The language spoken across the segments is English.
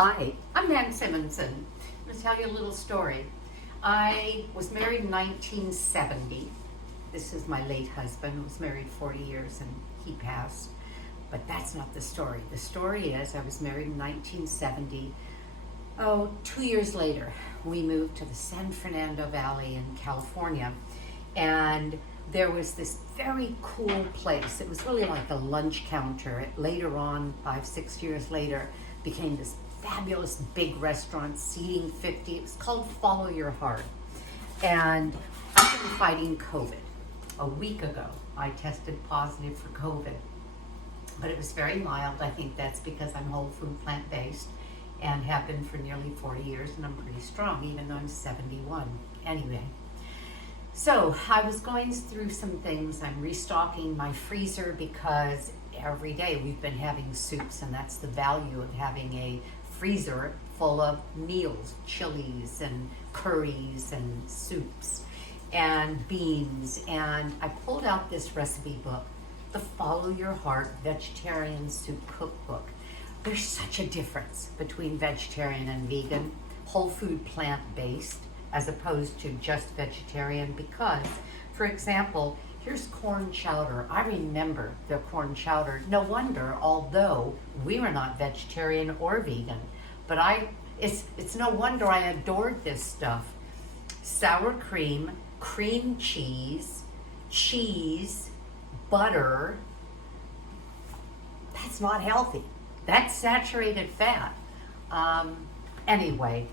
Hi, I'm Nan Simonson. I'm going to tell you a little story. I was married in 1970. This is my late husband. I was married 40 years and he passed. But that's not the story. The story is I was married in 1970. 2 years later, we moved to the San Fernando Valley in California. And there was this very cool place. It was really like a lunch counter. Later on, 5-6 years later, became this fabulous big restaurant, seating 50. It was called Follow Your Heart. And I've been fighting COVID. A week ago, I tested positive for COVID. But it was very mild. I think that's because I'm whole food, plant-based, and have been for nearly 40 years, and I'm pretty strong, even though I'm 71. Anyway, so I was going through some things. I'm restocking my freezer because every day we've been having soups, and that's the value of having a freezer full of meals, chilies and curries and soups and beans. And I pulled out this recipe book, the Follow Your Heart Vegetarian Soup Cookbook. There's such a difference between vegetarian and vegan, whole food, plant-based, as opposed to just vegetarian, because, for example, here's corn chowder. I remember the corn chowder. No wonder, although we were not vegetarian or vegan, but it's no wonder I adored this stuff. Sour cream, cream cheese, butter. That's not healthy. That's saturated fat. Anyway,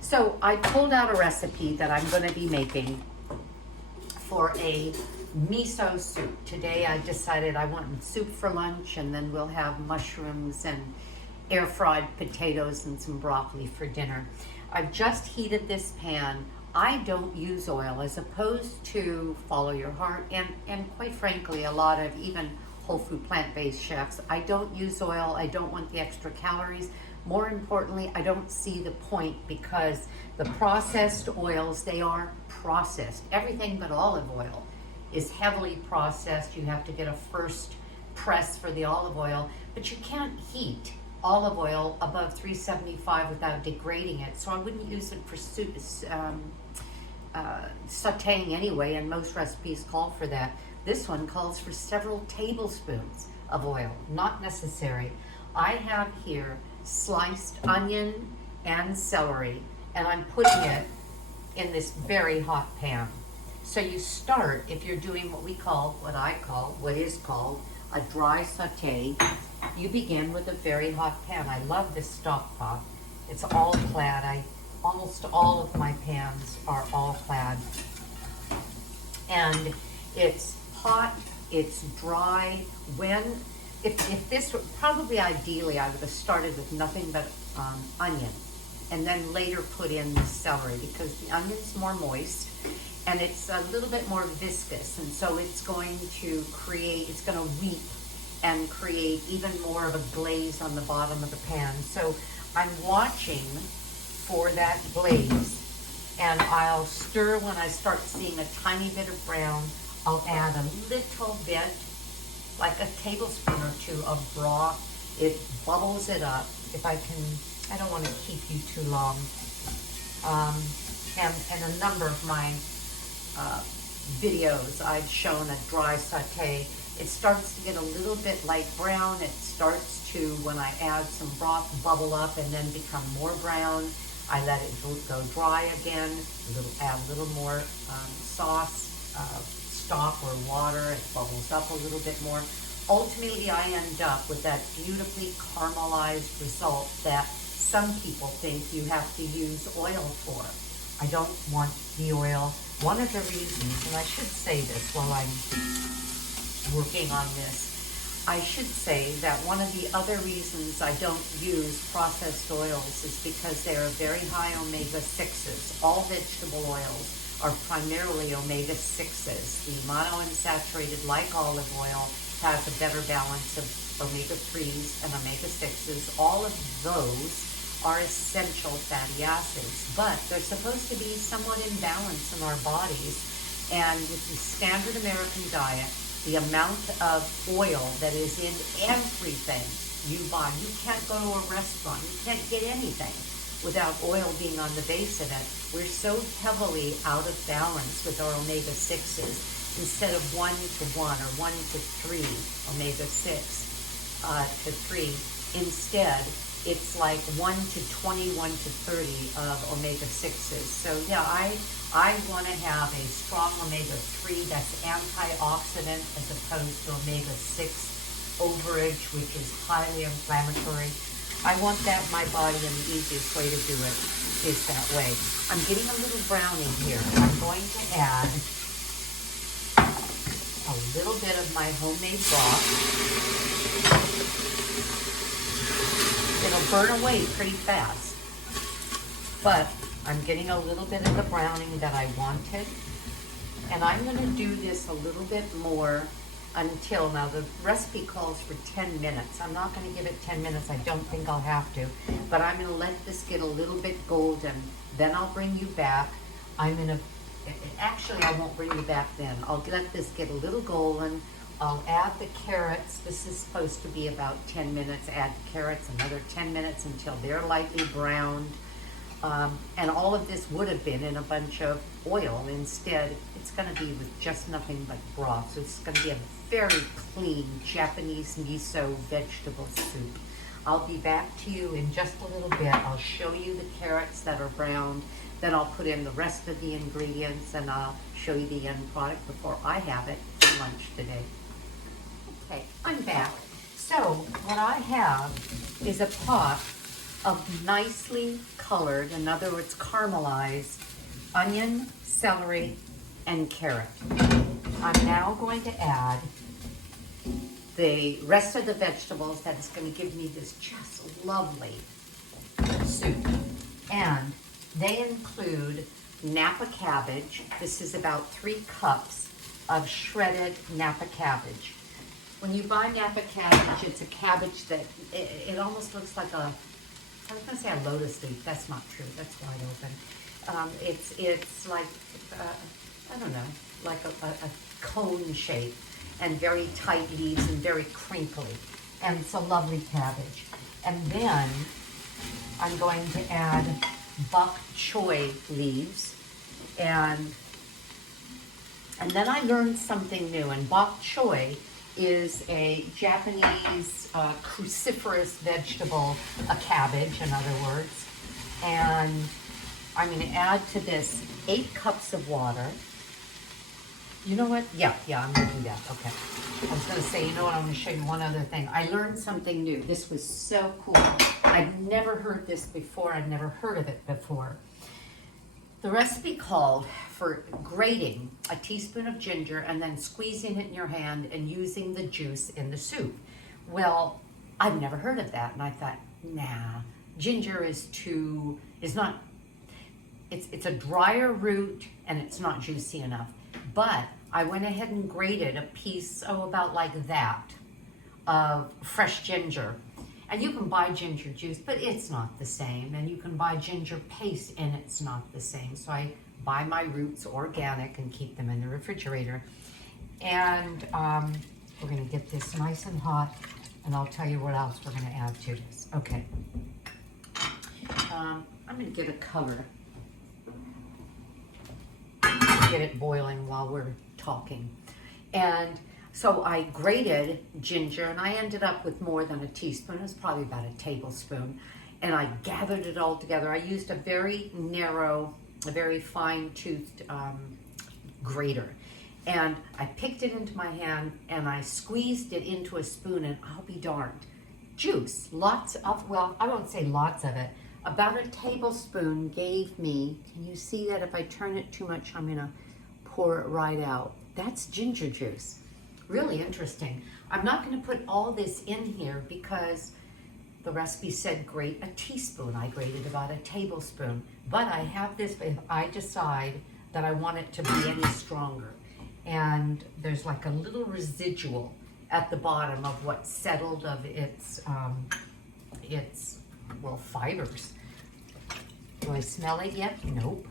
so I pulled out a recipe that I'm going to be making for a miso soup. Today I decided I want soup for lunch, and then we'll have mushrooms and air fried potatoes and some broccoli for dinner. I've just heated this pan. I don't use oil, as opposed to Follow Your Heart and quite frankly a lot of even whole food plant-based chefs. I don't use oil. I don't want the extra calories. More importantly, I don't see the point, because the processed oils, they are processed. Everything but olive oil is heavily processed. You have to get a first press for the olive oil, but you can't heat olive oil above 375 without degrading it. So I wouldn't use it for soup, sauteing anyway, and most recipes call for that. This one calls for several tablespoons of oil, not necessary. I have here sliced onion and celery, and I'm putting it in this very hot pan. So you start, if you're doing what is called a dry saute, you begin with a very hot pan. I love this stock pot. It's all clad. Almost all of my pans are all clad. And it's hot, it's dry. If this were, probably ideally I would have started with nothing but onion, and then later put in the celery, because the onion's more moist and it's a little bit more viscous, and so it's going to weep and create even more of a glaze on the bottom of the pan. So I'm watching for that glaze, and I'll stir when I start seeing a tiny bit of brown. I'll add a little bit, like a tablespoon or two of broth. It bubbles it up. If I can, I don't want to keep you too long. And a number of my videos, I've shown a dry saute. It starts to get a little bit light brown. It starts to, when I add some broth, bubble up and then become more brown. I let it go dry again. Add a little more sauce, stock or water. It bubbles up a little bit more. Ultimately, I end up with that beautifully caramelized result that some people think you have to use oil for. I don't want the oil. One of the reasons, and I should say this while I'm working on this, I should say that one of the other reasons I don't use processed oils is because they are very high omega-6s. All vegetable oils are primarily omega-6s. The monounsaturated, like olive oil, has a better balance of omega-3s and omega-6s. All of those are essential fatty acids, but they're supposed to be somewhat in balance in our bodies. And with the standard American diet, the amount of oil that is in everything you buy. You can't go to a restaurant. You can't get anything without oil being on the base of it. We're so heavily out of balance with our omega-6s. Instead of 1 to 1 or 1 to 3 omega-6 to 3, instead it's like 1 to 20, 1 to 30 of omega-6s. So yeah, I want to have a strong omega-3 that's antioxidant as opposed to omega-6 overage, which is highly inflammatory. I want that in my body, and the easiest way to do it is that way. I'm getting a little browning here. I'm going to add a little bit of my homemade broth. It'll burn away pretty fast, but I'm getting a little bit of the browning that I wanted, and I'm going to do this a little bit more until, now the recipe calls for 10 minutes. I'm not going to give it 10 minutes. I don't think I'll have to, but I'm going to let this get a little bit golden. Then I'll bring you back. Actually, I won't bring you back then. I'll let this get a little golden. I'll add the carrots. This is supposed to be about 10 minutes. Add the carrots, another 10 minutes until they're lightly browned. And all of this would have been in a bunch of oil. Instead, it's going to be with just nothing but broth. So it's going to be a very clean Japanese miso vegetable soup. I'll be back to you in just a little bit. I'll show you the carrots that are browned. Then I'll put in the rest of the ingredients, and I'll show you the end product before I have it for lunch today. Okay, I'm back. So what I have is a pot of nicely colored, in other words, caramelized onion, celery, and carrot. I'm now going to add the rest of the vegetables that is going to give me this just lovely soup. And they include Napa cabbage. This is about 3 cups of shredded Napa cabbage. When you buy Napa cabbage, it's a cabbage that, it almost looks like I was going to say a lotus leaf. That's not true. That's wide open. It's like, I don't know, like a cone shape, and very tight leaves and very crinkly. And it's a lovely cabbage. And then I'm going to add bok choy leaves. And then I learned something new. And bok choy is a Japanese cruciferous vegetable, a cabbage in other words. And I'm going to add to this 8 cups of water. You know what? Yeah, I'm going to do that. Okay. I was going to say, you know what? I'm going to show you one other thing. I learned something new. This was so cool. I've never heard this before. I've never heard of it before. The recipe called for grating a teaspoon of ginger and then squeezing it in your hand and using the juice in the soup. Well, I've never heard of that, and I thought, nah, ginger is not, it's a drier root and it's not juicy enough. But I went ahead and grated a piece, about like that, of fresh ginger. And you can buy ginger juice, but it's not the same. And you can buy ginger paste, and it's not the same. So I buy my roots organic and keep them in the refrigerator. And we're going to get this nice and hot, and I'll tell you what else we're going to add to this. Okay. I'm going to get a cover. Get it boiling while we're talking. And so I grated ginger, and I ended up with more than a teaspoon. It was probably about a tablespoon. And I gathered it all together. I used a very narrow, a very fine-toothed grater. And I picked it into my hand, and I squeezed it into a spoon, and I'll be darned. Juice, lots of, well, I won't say lots of it. About a tablespoon gave me, can you see that? If I turn it too much, I'm going to pour it right out. That's ginger juice. Really interesting. I'm not going to put all this in here because the recipe said grate a teaspoon. I grated about a tablespoon. But I have this if I decide that I want it to be any stronger. And there's like a little residual at the bottom of what settled of its fibers. Do I smell it yet? Nope.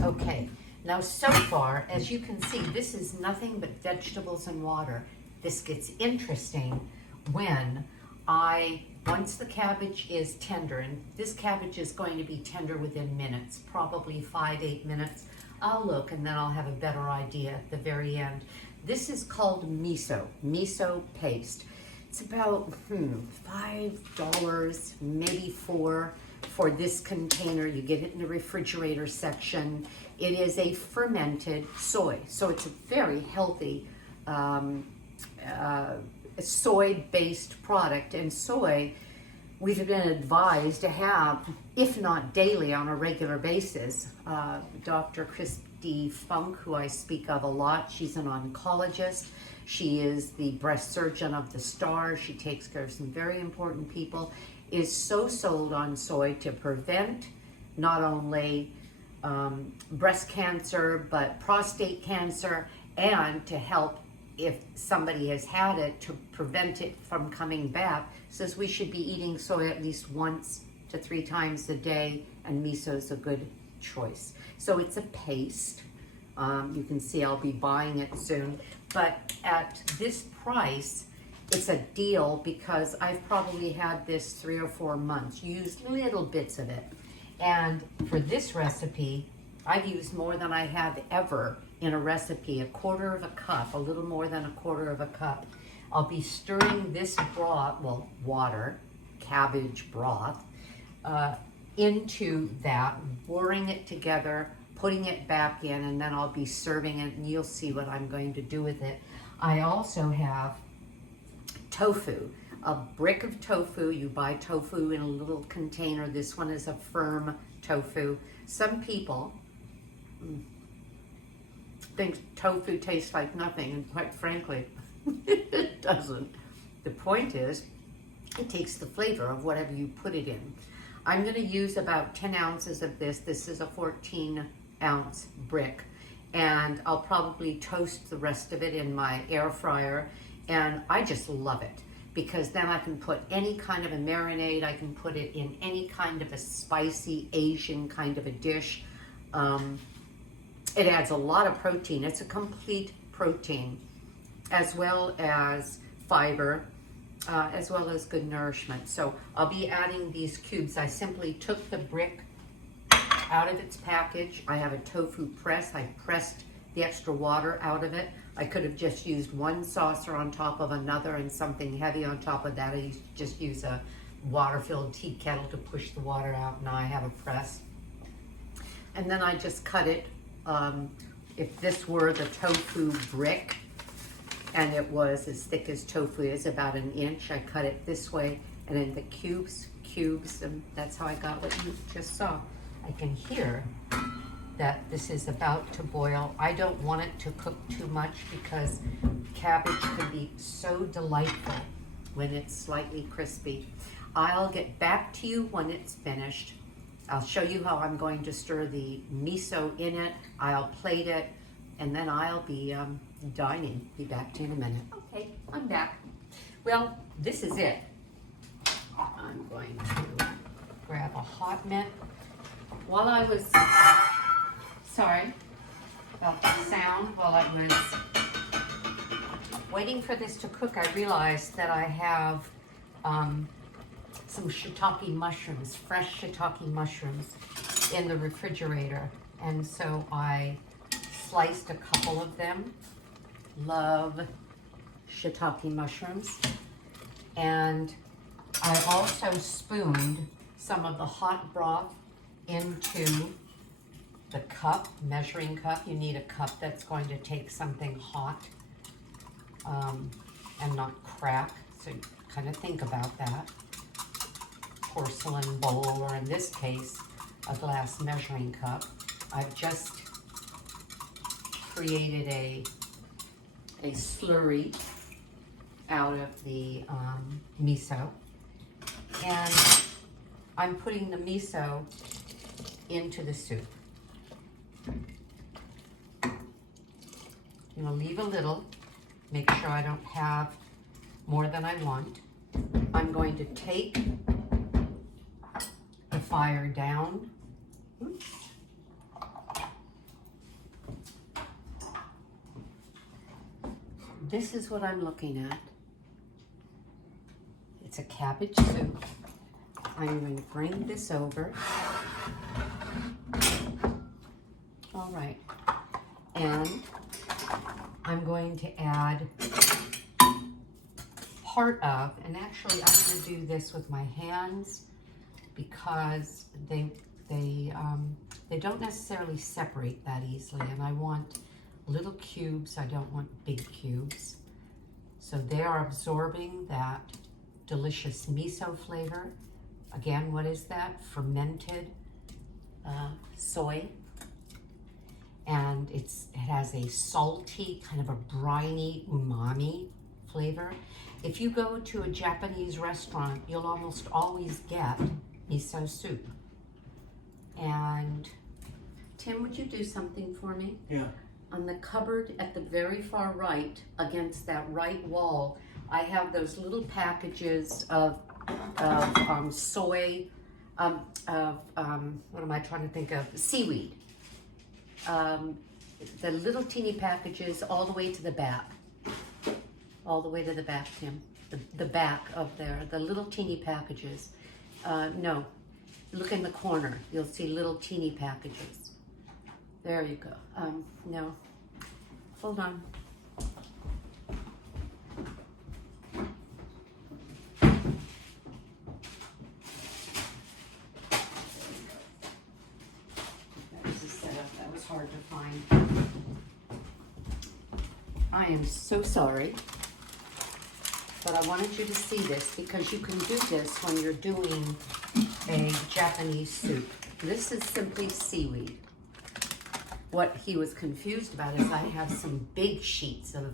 Okay. Now, so far, as you can see, this is nothing but vegetables and water. This gets interesting when once the cabbage is tender, and this cabbage is going to be tender within minutes, probably 5-8 minutes, I'll look and then I'll have a better idea at the very end. This is called Miso Paste. It's about $5, maybe $4 for this container. You get it in the refrigerator section. It is a fermented soy, so it's a very healthy soy-based product. And soy, we've been advised to have, if not daily, on a regular basis. Dr. Christy Funk, who I speak of a lot, she's an oncologist. She is the breast surgeon of the star. She takes care of some very important people, is so sold on soy to prevent not only breast cancer, but prostate cancer, and to help if somebody has had it, to prevent it from coming back. Says we should be eating soy at least 1 to 3 times a day, and miso is a good choice. So it's a paste. You can see I'll be buying it soon, but at this price, it's a deal because I've probably had this 3 or 4 months, used little bits of it. And for this recipe, I've used more than I have ever in a recipe, 1/4 of a cup, a little more than 1/4 of a cup. I'll be stirring this broth, well, water, cabbage broth, into that, pouring it together, putting it back in, and then I'll be serving it, and you'll see what I'm going to do with it. I also have tofu, a brick of tofu. You buy tofu in a little container. This one is a firm tofu. Some people think tofu tastes like nothing, and quite frankly, it doesn't. The point is, it takes the flavor of whatever you put it in. I'm going to use about 10 ounces of this. This is a 14-ounce brick, and I'll probably toast the rest of it in my air fryer, and I just love it because then I can put any kind of a marinade. I can put it in any kind of a spicy Asian kind of a dish. It adds a lot of protein. It's a complete protein, as well as fiber, as well as good nourishment. So I'll be adding these cubes. I simply took the brick out of its package. I have a tofu press. I pressed the extra water out of it. I could have just used one saucer on top of another and something heavy on top of that. I just use a water-filled tea kettle to push the water out. Now I have a press. And then I just cut it. If this were the tofu brick, and it was as thick as tofu is, about 1 inch, I cut it this way, and in the cubes, and that's how I got what you just saw. I can hear that this is about to boil. I don't want it to cook too much because cabbage can be so delightful when it's slightly crispy. I'll get back to you when it's finished. I'll show you how I'm going to stir the miso in it. I'll plate it, and then I'll be dining. Be back to you in a minute. Okay, I'm back. Well, this is it. I'm going to grab a hot mitt. While I was, sorry about the sound, while I was waiting for this to cook, I realized that I have some shiitake mushrooms, fresh shiitake mushrooms in the refrigerator. And so I sliced a couple of them. Love shiitake mushrooms. And I also spooned some of the hot broth into the cup, measuring cup. You need a cup that's going to take something hot and not crack. So kind of think about that. Porcelain bowl, or in this case, a glass measuring cup. I've just created a slurry out of the miso, and I'm putting the miso into the soup. I'm gonna leave a little, make sure I don't have more than I want. I'm going to take the fire down. Oops. This is what I'm looking at. cabbage soup. I'm going to bring this over. All right. And I'm going to add part of, and actually I'm going to do this with my hands because they don't necessarily separate that easily, and I want little cubes. I don't want big cubes. So they are absorbing that delicious miso flavor. Again, what is that? Fermented soy. And it has a salty, kind of a briny umami flavor. If you go to a Japanese restaurant, you'll almost always get miso soup. And Tim, would you do something for me? Yeah. On the cupboard at the very far right, against that right wall, I have those little packages of soy, what am I trying to think of? Seaweed. The little teeny packages all the way to the back. All the way to the back, Tim. The back of there, the little teeny packages. No, look in the corner. You'll see little teeny packages. There you go. No, hold on. That was hard to find. I am so sorry, but I wanted you to see this because you can do this when you're doing a Japanese soup. This is simply seaweed. What he was confused about is I have some big sheets of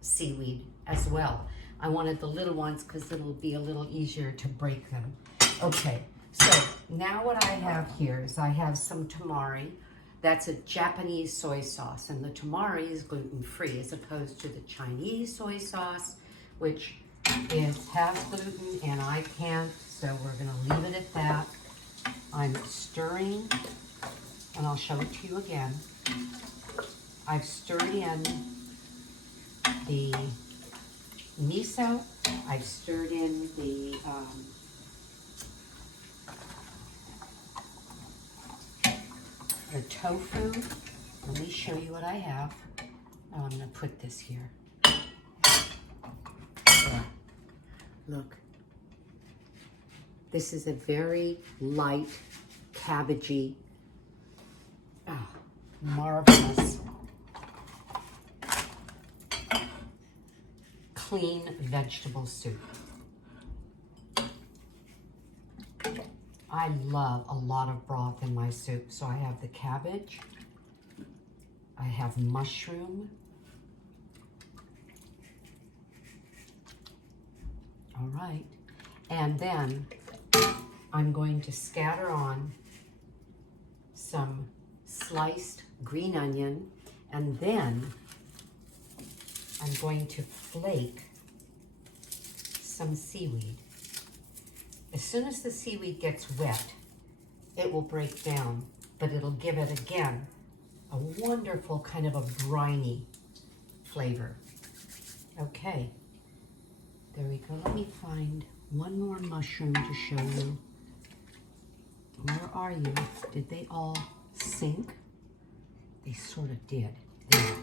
seaweed as well. I wanted the little ones because it'll be a little easier to break them. Okay, so now what I have here is I have some tamari. That's a Japanese soy sauce, and the tamari is gluten-free as opposed to the Chinese soy sauce, which has gluten and I can't, so we're gonna leave it at that. I'm stirring, and I'll show it to you again. I've stirred in the miso, I've stirred in the tofu. Let me show you what I have. Oh, I'm gonna put this here. There. Look. This is a very light, cabbagey, marvelous, clean vegetable soup. I love a lot of broth in my soup. So I have the cabbage, I have mushroom, all right, and then I'm going to scatter on some sliced green onion, and then I'm going to flake some seaweed. As soon as the seaweed gets wet, it will break down, but it'll give it, again, a wonderful kind of a briny flavor. Okay, there we go. Let me find one more mushroom to show you. Where are you? Did they all sink? They sort of did. There.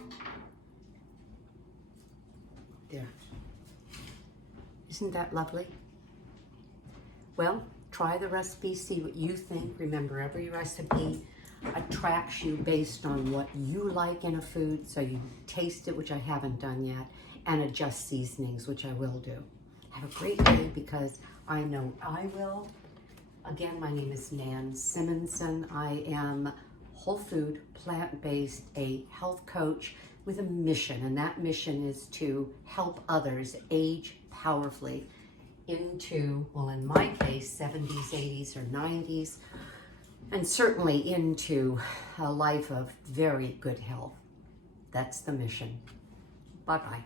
There. Isn't that lovely? Well, try the recipe, see what you think. Remember, every recipe attracts you based on what you like in a food, so you taste it, which I haven't done yet, and adjust seasonings, which I will do. Have a great day, because I know I will. Again, my name is Nan Simonson. I am whole food, plant-based, a health coach with a mission, and that mission is to help others age powerfully into, well, in my case, 70s, 80s, or 90s, and certainly into a life of very good health. That's the mission. Bye-bye.